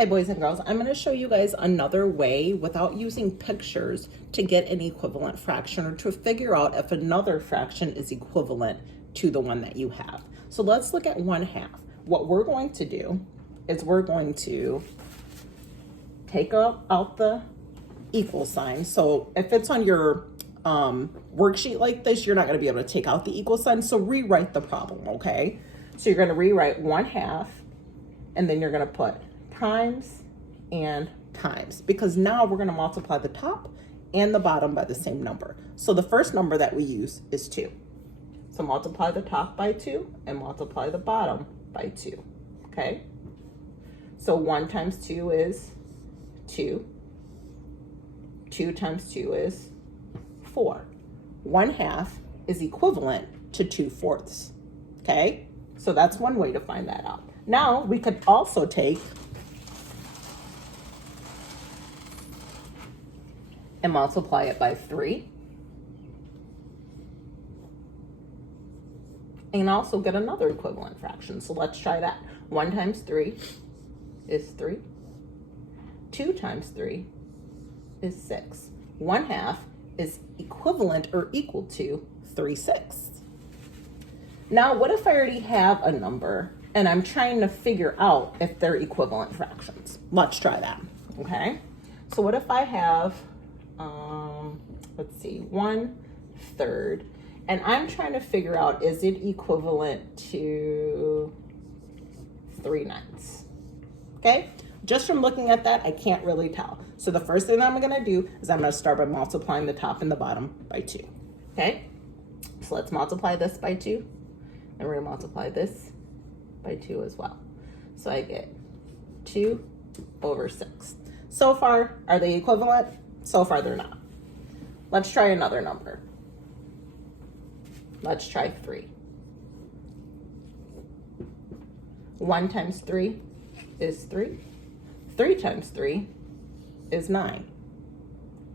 Hi boys and girls, I'm going to show you guys another way without using pictures to get an equivalent fraction or to figure out if another fraction is equivalent to the one that you have. So let's look at 1/2. What we're going to do is we're going to take out the equal sign. So if it's on your worksheet like this, you're not going to be able to take out the equal sign. So rewrite the problem, okay? So you're going to rewrite 1/2 and then you're going to put times and times, because now we're going to multiply the top and the bottom by the same number. So the first number that we use is 2. So multiply the top by 2 and multiply the bottom by 2. Okay? So 1 times 2 is 2. 2 times 2 is 4. 1/2 is equivalent to 2/4. Okay? So that's one way to find that out. Now we could also take and multiply it by 3. And also get another equivalent fraction. So let's try that. 1 times 3 is 3. 2 times 3 is 6. 1/2 is equivalent or equal to 3/6. Now, what if I already have a number and I'm trying to figure out if they're equivalent fractions? Let's try that, okay? So what if I have, let's see, 1/3, and I'm trying to figure out, is it equivalent to 3/9? Okay? Just from looking at that, I can't really tell. So the first thing that I'm gonna do is I'm gonna start by multiplying the top and the bottom by 2, okay? So let's multiply this by 2, and we're gonna multiply this by 2 as well. So I get 2/6. So far, are they equivalent? So far, they're not. Let's try another number. Let's try 3. 1 times 3 is 3. 3 times 3 is 9.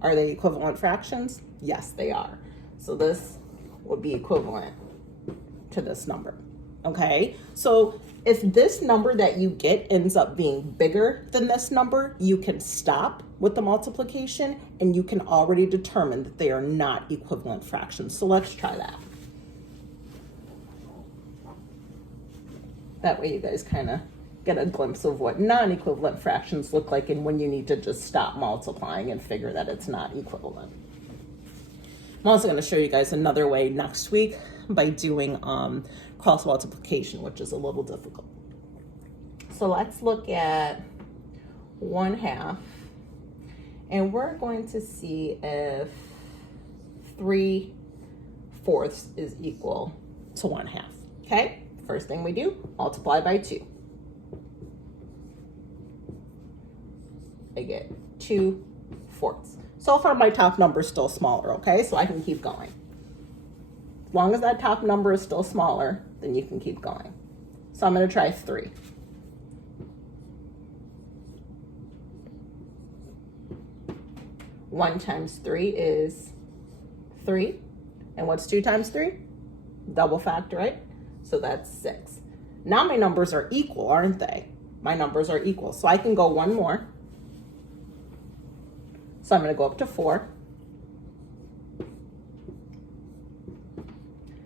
Are they equivalent fractions? Yes, they are. So this would be equivalent to this number. Okay, so if this number that you get ends up being bigger than this number, you can stop with the multiplication and you can already determine that they are not equivalent fractions. So let's try that. That way you guys kind of get a glimpse of what non-equivalent fractions look like and when you need to just stop multiplying and figure that it's not equivalent. I'm also going to show you guys another way next week by doing cross multiplication, which is a little difficult. So let's look at 1/2, and we're going to see if 3/4 is equal to 1/2. Okay, first thing we do, multiply by 2. I get 2/4. So far my top number is still smaller, okay? So I can keep going. As long as that top number is still smaller, then you can keep going. So I'm gonna try 3. One times 3 is 3. And what's 2 times 3? Double factor, right? So that's 6. Now my numbers are equal, aren't they? My numbers are equal. So I can go one more. So I'm going to go up to 4.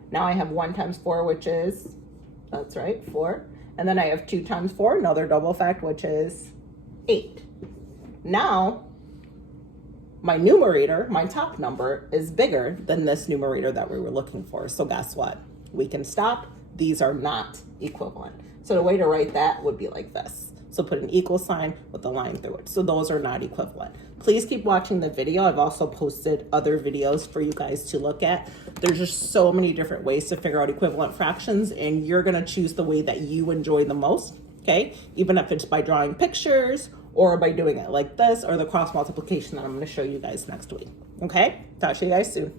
Now I have 1 times 4, which is, that's right, 4. And then I have 2 times 4, another double fact, which is 8. Now, my numerator, my top number, is bigger than this numerator that we were looking for. So guess what? We can stop. These are not equivalent. So the way to write that would be like this. So put an equal sign with a line through it. So those are not equivalent. Please keep watching the video. I've also posted other videos for you guys to look at. There's just so many different ways to figure out equivalent fractions, and you're gonna choose the way that you enjoy the most, okay? Even if it's by drawing pictures or by doing it like this or the cross multiplication that I'm gonna show you guys next week, okay? Talk to you guys soon.